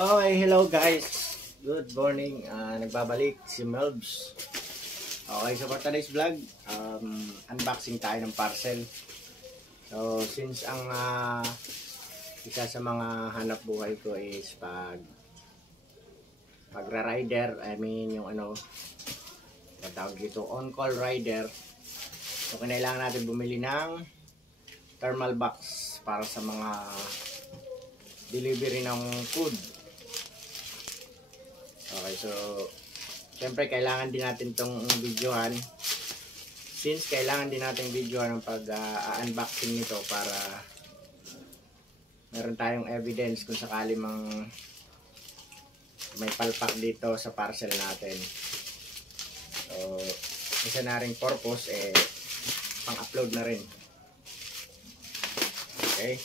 Okay, hello guys. Good morning. Nagbabalik si Melbs. Okay, so for today's vlog, unboxing tayo ng parcel. So, since ang isa sa mga hanap buhay ko is pagra-rider, I mean yung tawag dito, on-call rider. So, kailangan natin bumili ng thermal box para sa mga delivery ng food. Okay, so syempre kailangan din natin tong videohan, since kailangan din natin videohan ang pag-unboxing nito para meron tayong evidence kung sakali mang may palpak dito sa parcel natin. So isa na ring purpose pang-upload na rin. Okay,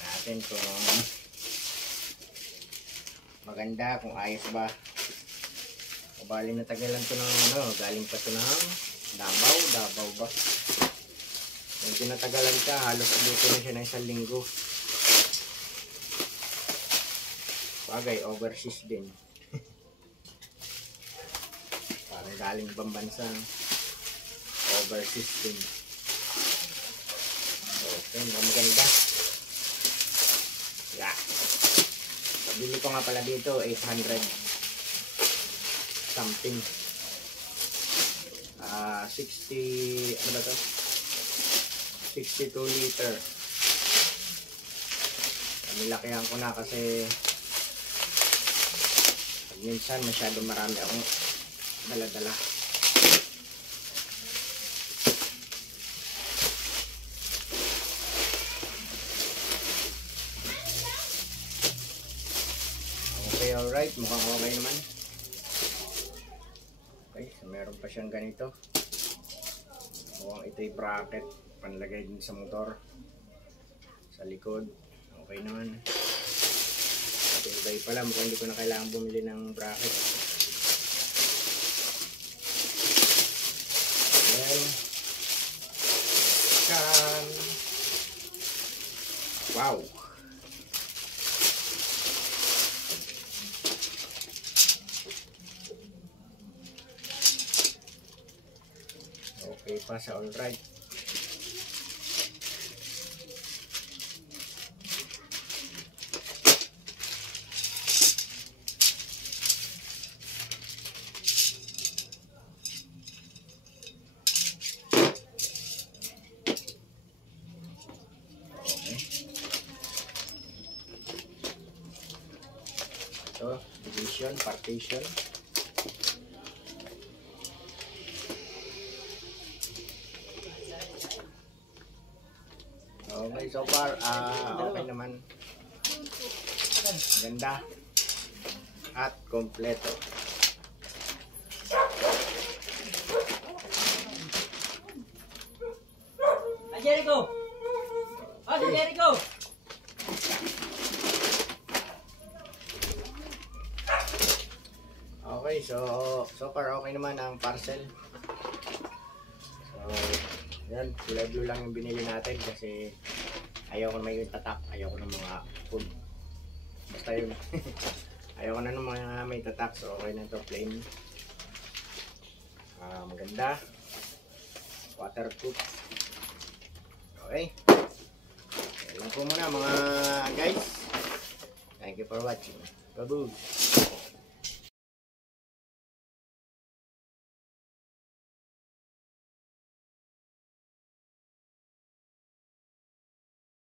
natin kung maganda, kung ayos ba. Kabali na tagalan to ng galing pa to ng Davao ba. Kung tinatagalan ka, halos abutin na siya ng 1 linggo. Bagay, overseas din. Parang galing ibang bansa, overseas din. Okay, maganda. Yeah. Bili ko nga pala dito 800 something. 60 ano ba to? 62 liter. Nilakihan ko na kasi minsan masyado marami akong dala-dala. Alright, mukhang okay naman. Okay, so meron pa siyang ganito. Mukhang ito'y bracket, panlagay din sa motor, sa likod. Okay naman. Patibay pala, mukhang hindi ko na kailangan bumili ng bracket. Then, wow! Okay pa sa alright. Ito, division, partition. Okay, so far, okay naman. Ganda. At kompleto. Jericho! Jericho! Okay, so far okay naman ang parcel. So, yan, kulay blue lang yung binili natin kasi ayaw ko na may tatak, ayaw ko ng mga food. Basta yun. Ayaw ko na ng mga may tatak, so okay na ito, plain. Maganda. Waterproof. Okay. Yan lang po muna mga guys. Thank you for watching. Babu!